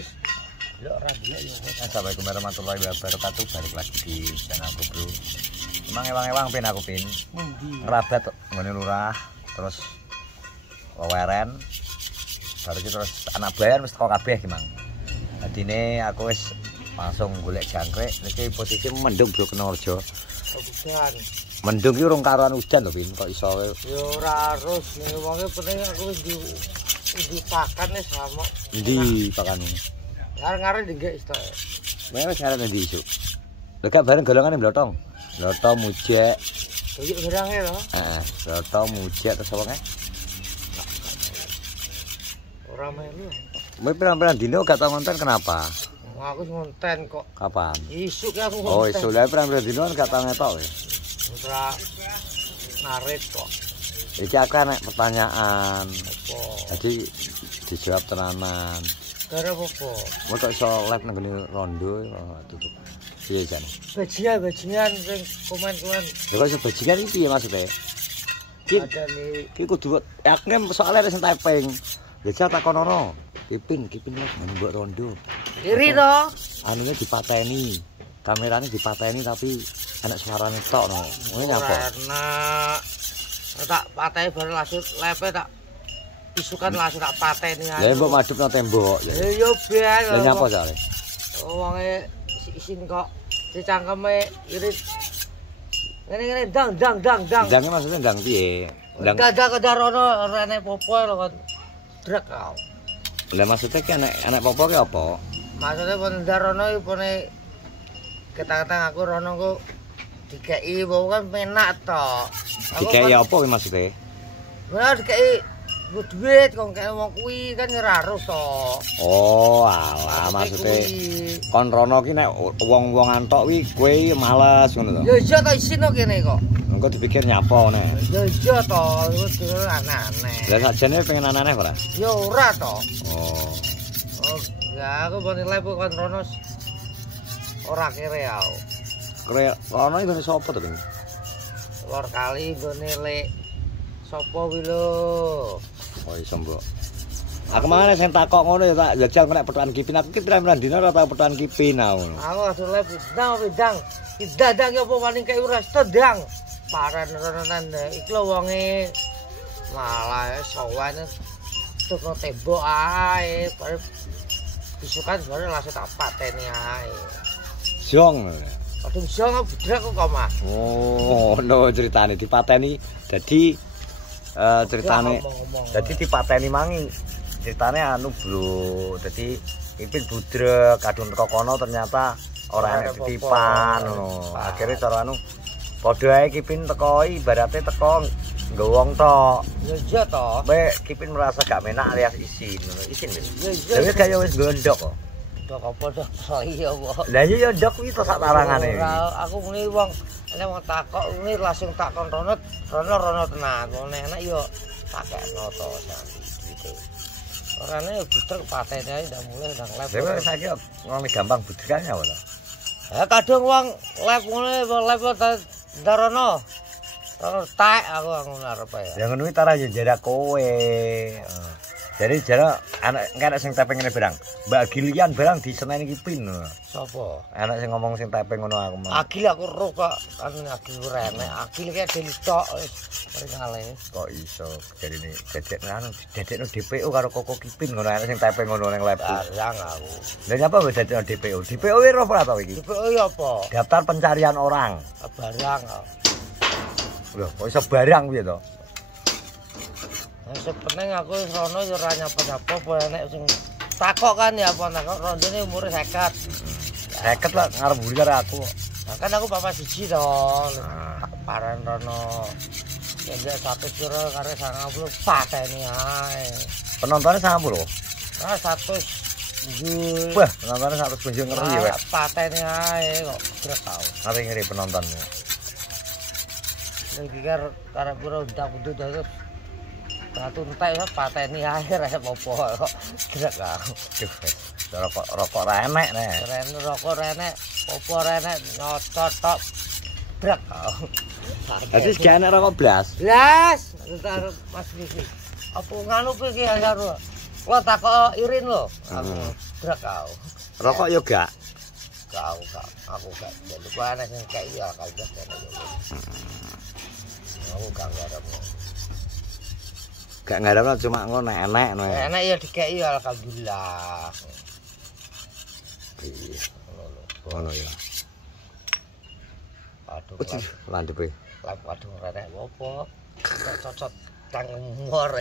wis lho ora delok yo. Assalamualaikum warahmatullahi wabarakatuh. Balik lagi di channel aku, Bro. Emang ewang-ewang pin aku pin. Ngerabat nggone lurah, terus weweren. Baru iki terus anak bayan wis teko kabeh iki, Mang. Dadine aku wis langsung golek jangkrik. Iki posisi mendung, Bro, Kenorjo. Hujan. Mendung iki urung karuan udan lho, Pin. Kok iso Yo ora harus wonge penting aku wis di pakan wis sama. ndi pakane? Ngarep-ngarep nggih isto. Wes arep ndi isuk. Lho gak bareng golongane blotong. Blotong mujek. Iki gerange lho. Heeh, blotong mujek terus apa kae? Ora melu. Kowe pirang-pirang dino gak tau ngonten kenapa? Aku ngonten kok. Kapan? Isuk aku ngonten. Oh, iso lha pirang-pirang dino gak tau ngetok kowe. Ora narik kok. Iki aku nek pertanyaan. Apa? Jadi dijawab tenanan. Gara apa? Mau kok iso live nang ngene rondo tutup. Piye jan? Bajingan sing komen-komen. Lha kok iso bajingan iki piye maksude? Ada nih. Iki kudu aku soalnya sing typing. Ya takonono. Kipin live nang mbok rondo. Iri to. Anune dipateni. Kamerane dipateni tapi anak suarane tok no. Ngene nyapa? Enak. Tak pateni bareng langsung lepe tak isukan langsung tak pateni ae. Lah mbok madhep nang tembok ya. Yo ben. Lah nyapa soalé? Wonge isin kok dicangkeme irit. Ngene dang. Ndang maksudnya ndang piye? Ndang. Dadak kedarono rene popo lho kon. Drek kau. Lah maksudnya ki anak popo ki apa? Maksudnya pun darono pone ketang-ketang aku rono ku dikei wong kan penak to. Dikei apa ki maksudnya? Ora dikei duit kok kaya wong kuwi kan ora harus to. Oh, alah maksudnya kon rono ki nek wong-wong antok wi kowe males ngono to. Ya iya to isin kok kene kok. Engko dipikir nyapa ne. Ya iya to, itu aneh-aneh. Lah sakjane pengen aneh ora? Ya ora to. Oh. Oh, ya aku pun nilai kon rono ora kere aku. Kere rono iki sapa to, Bang? Luar kali nggone lek sapa kuwi lho. Oh iso mbok. Aku mangane sing takok ngono ya tak jajal nek petukan kipin aku ki pirang-pirang dina ora tau petukan kipin aku. Aku asale bidang. Dadang apa paling kaya ora sedang. Paran-ranan iki lho wonge malah sawan tuku tembok ae. Isukan bare langsung tak pateni ae. Jong. Kadung jong budrek kok Mas. Oh, no ceritane dipateni dadi ceritane dadi dipateni mangi. Ceritane anu, Bro. Dadi Ipin budrek kadung teko kono ternyata ora enek titipan ngono. Akhire cara anu padha ae Kipin teko ibarate teko nggo tok. Ya iya to. Kowe Kipin merasa gak menak alias isin ngono. Isin lho. Ya Dewe kaya wis gondok kok. ndok apa dah iya kok. Lah iya ya ndok kuwi to sak tarangane. Aku muni wong nek wong takok muni langsung tak kon rono tenan. Wong enak yo pakekno to gitu. Orane yo butrek patene ae ndak mulai ndang live. Dewe saiki ngene gampang budrekane apa to? Ya kadung wong live ngene live darono. Tak aku ngono arep ya. Ya ngono kuwi tara yo jarak kowe. Jadi jarak anak enak sing taping ngene barang. Mbak Gilian barang diseneni Kipin. Sapa? Anak sing ngomong sing taping ngono aku mau. Agil aku roh kok kan agil rene. Agil ki delitok wis ngale. Kok iso jarine dedekno DPO karo Koko Kipin ngono anak sing taping ngono ning live. Barang aku. Lah nyapa wis dedekno DPO? DPO wis ora to iki? DPO ya apa? Daftar pencarian orang. Barang. Lho, kok iso barang piye to? Sepenting aku rono ya ora nyapa-nyapa apa nek sing takok kan ya apa takok rondone umure 50. 50 lah ngarep mburi karo aku. Nah, kan aku bapak siji to. Paran rono. Ya 100 piro karo 90 pateni ae. Penontonnya 90. Ah 100. Wah, penontonnya 100 kunjung ngeri ya, Pak. Pateni ae kok grek tau. Ngeri penontonmu. Nek pikir karep piro ndak terus Ratu entek pateni ae rek apa kok grek aku. Rokok ra enek nek. Rene rokok rene opo rene nyocot tok brek. Dadi gak enek rokok blas. Blas, entar Mas Niki. Apa nganu iki ya karo? Lo takok Irin lo. Aku brak kau. Rokok yo gak. Kau aku gak. Jadi kau anak yang kayak iya kau gak kena yo. Aku gak ngarep. Gak ngarep cuma ngono enek no. Enek ya dikeki alhamdulillah. Iya. Ngono ya. Aduh. Landhepe. Waduh rene opo? Cocot tangmor.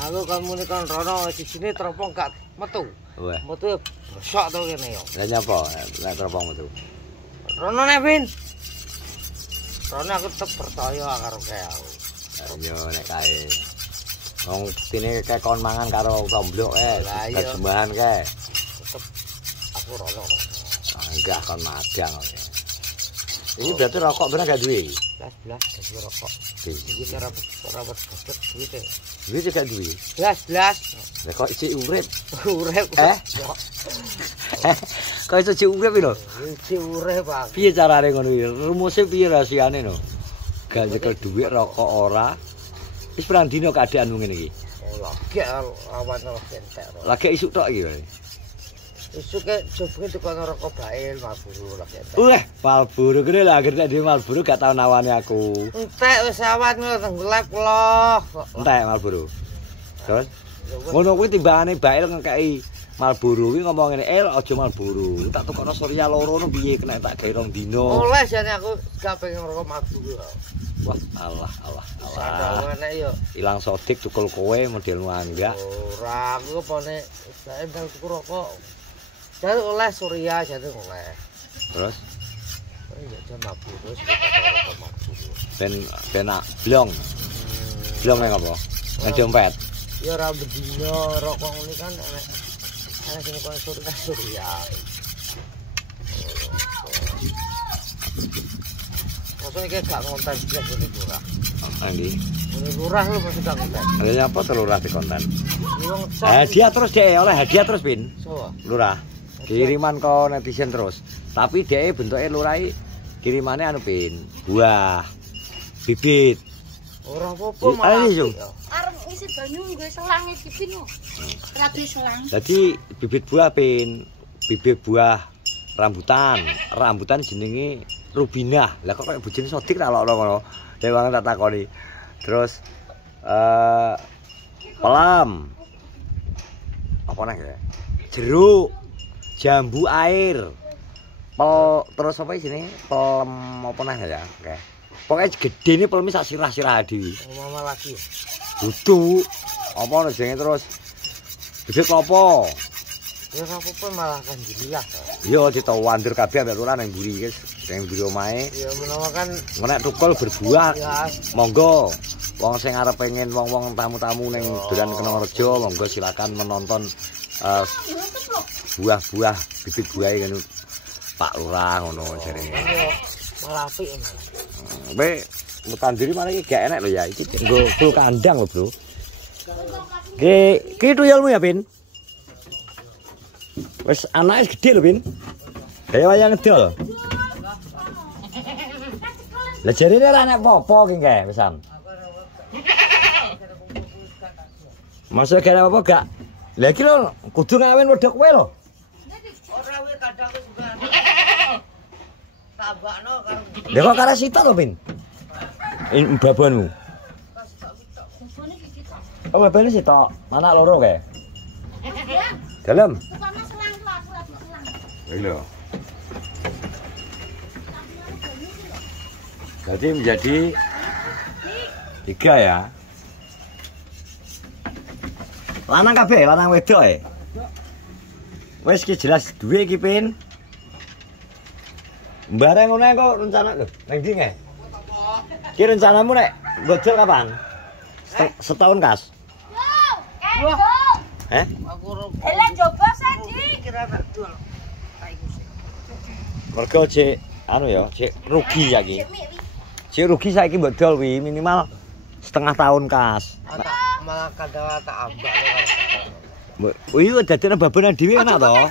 Aku kamu nih kan Rono di sini teropong gak metu. Wah. Metu sok to kene yo. Lah nyapa nek teropong metu. Rono Nevin. Rono aku tetep percaya karo kae aku. Yo nek kae. Wong tine kae kon mangan karo tomblok sembahan kae. Tetep aku Rono. Enggak kon madang kok. Ini berarti rokok bener gak duwe iki? Belas dadi rokok. Iki ora budget duwite. Duwe gak duwe. Belas. Lah kok isih urip? Urip. Kok isih urip lho? Isih urip, Pak. Piye carane ngono iki? Rumuse piye rahasiane no? Gak nyekel dhuwit rokok ora. Wis pirang dina keadaan ngene iki? Lagi awan entek. Lagi isuk tok iki. Isuke jebule tukang rokok bail Marlboro lagi entek. Marlboro kene lha akhir nek Marlboro gak tau nawani aku. Entek wis awan tenggelap loh. Entek Marlboro. Terus ngono kuwi timbangane bail ngekeki Marlboro kuwi ngomong ngene, aja Marlboro. Tak tukokno Surya loro no piye kena tak gawe 2 dina. Oleh jane aku gak pengen rokok Marlboro. Wah, Allah. Sadane yo. Ilang sodik cukul kowe model mangga. Ora, aku kepone saya ndang tuku rokok. Jadi oleh Surya jadi oleh. Terus? Ya jam Marlboro rokok Marlboro. Ben blong. Blong nang apa? Nang dompet. Ya ora bedino rokok ngene kan enek sing koyo Surya. Masa iki gak konten blas ngene lurah. Nanti. Ngene lurah lho mesti gak konten. Ada nyapa telurah di konten? Wong Hadiah terus deh, oleh hadiah terus Bin. so. Lurah. Kiriman ke netizen terus. Tapi dia bentuknya lurah kirimannya anu Bin. Buah. Bibit. Ora apa-apa malah. Arep ngisi banyu nggo selang iki Bin. Radu selang. Jadi bibit buah Bin. Bibit buah rambutan. Rambutan jenenge Rubinah. Lah kok kayak bojone Sodik tak lokno ngono. Dewe banget tak takoni. Terus pelam. Apa nang ya? Jeruk. Jambu air. Terus apa isine? Pelem apa nang ya? Oke. Pokoknya gedene peleme sak sirah-sirah dhewe. Mama lagi. Dudu. Apa ono jenenge terus? Bibit klopo. Ya apa-apa malah alhamdulillah. Yo ditawandur kabeh ambek lurah nang mburi guys. Nang mburi omahe. Ya menawa kan Nek tukul berbuah. ya Monggo. Wong sing arep pengen wong-wong tamu-tamu ning Dolan Kenongrejo, monggo silakan menonton buah-buah bibit buah kan Pak Lurah ngono jarene. malah apik malah. Kowe mutandiri malah iki gak enak lho ya. Iki nggo full kandang lho, Bro. Ki tuyulmu ya, Bin? Wis anake gede lho, Bin. Kayak wayang ngedol. Lah jarene ora enak apa-apa ki kae pisan. Masa kira apa gak? Lah iki lho kudu ngawin wedok kowe lho. Ora we kadang wis tambakno karo Lah kok karo sitok lho, Bin? Babonmu. Oh, babone sitok. Anak loro kae. Dalam. Tukangnya selang tuh aku lagi selang. Lho. Jadi menjadi 3 ya. Lanang kabeh, lanang wedok e. Wis ki jelas duwe iki, Pin. Bareng ngono kok rencana lho. Nang ndi nge? Ki rencanamu nek bocor kapan? Setahun kas. Yo, Eh? aku ora Elah coba Sandi. kira tak dol. Mergo cek anu ya, cek rugi ya iki. Cek rugi saiki mbok dol wi minimal setengah tahun kas. Malah kadang tak ambak lho. Iya dadene babonan dhewe enak to. Aja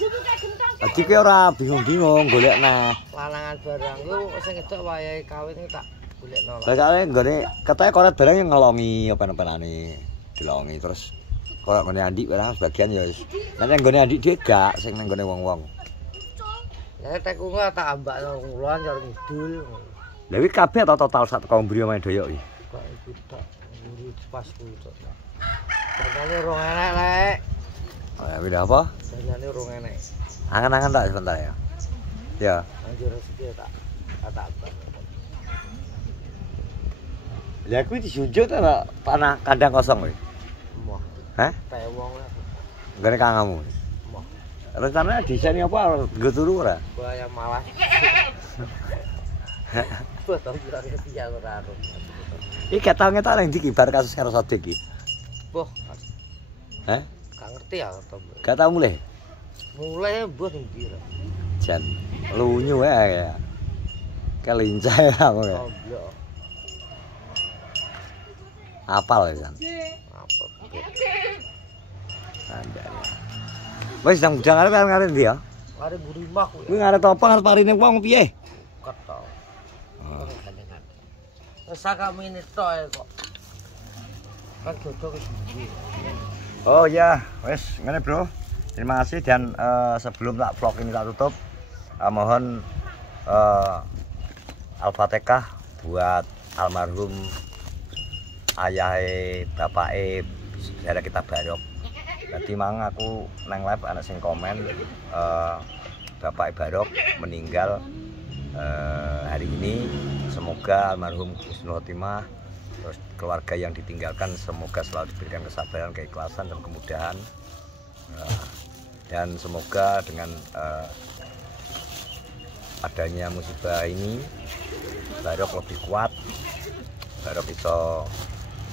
tuh kayak gentong. Dadi ki ora bingung-bingung golek nah. Lanangan barang ku sing wedok wayahe kawin tak golekno. Lah kare nggone katanya koret barang yang ngelongi open-openane dilongi terus kok ngene Andi barang sebagian ya wis. Nek nggone Andi dhewe gak sing nang nggone wong-wong. Ya teku tak ambak nang kulon karo ngidul. Lha iki kabeh atau total sak teko mbriyo main doyok iki. Kok iku tok nguri pas kuwi tok. Danane rong enek lek. Oh ya pindah apa? Danane rong enek. Angan-angan tak sebentar ya. Ya. Anjir rezeki tak ambak. Lah kuwi dijunjuk ta panah kandang kosong kowe. Moh. Hah? Kayak wong lek. Nggone kangamu. Moh. Rencananya desain apa nggo turu ora? Bahaya malas. Betul bilang ya ora aro. Iki ketok-ketok nang ndi kibar kasus karo Sodik iki? Boh. Hah? Gak ngerti ya to. Gak tau mulai. Mulai mbah ning ndi ra. Jan lunyu wae ya. Kelincah ya aku ya. Goblok. Apal ya Jan. Apa? Andane. Wis nang udang arep ndi ya? Are burimah kuwi. Kuwi ngarep apa ngarep parine wong piye? Ketok. Wis sak menit tok kok. Kan jodoh wis ndi. Oh ya, wes ngene bro. Terima kasih dan sebelum tak vlog ini tak tutup, mohon Al-Fatihah buat almarhum ayahe bapake saudara kita Barok. Jadi mang aku nang live anak sing komen bapake Barok meninggal hari ini. Semoga almarhum husnul khotimah, terus keluarga yang ditinggalkan semoga selalu diberikan kesabaran, keikhlasan dan kemudahan, dan semoga dengan adanya musibah ini Barok lebih kuat, Barok bisa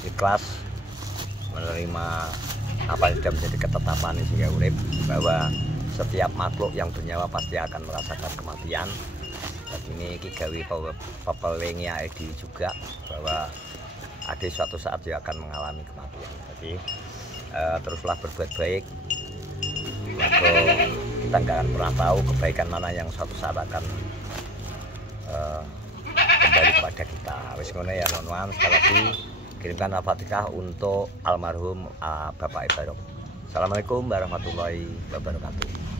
ikhlas menerima apa yang sudah menjadi ketetapan sehingga urip bahwa setiap makhluk yang bernyawa pasti akan merasakan kematian. Dan ini gawe pepelengi Edi juga bahwa ada suatu saat dia akan mengalami kematian. Jadi teruslah berbuat baik. Maka kita nggak akan pernah tahu kebaikan mana yang suatu saat akan kembali kepada kita. Wis ngono ya, mohon maaf sekali lagi kirimkan Al-Fatihah untuk almarhum Bapak Barok. Assalamualaikum warahmatullahi wabarakatuh.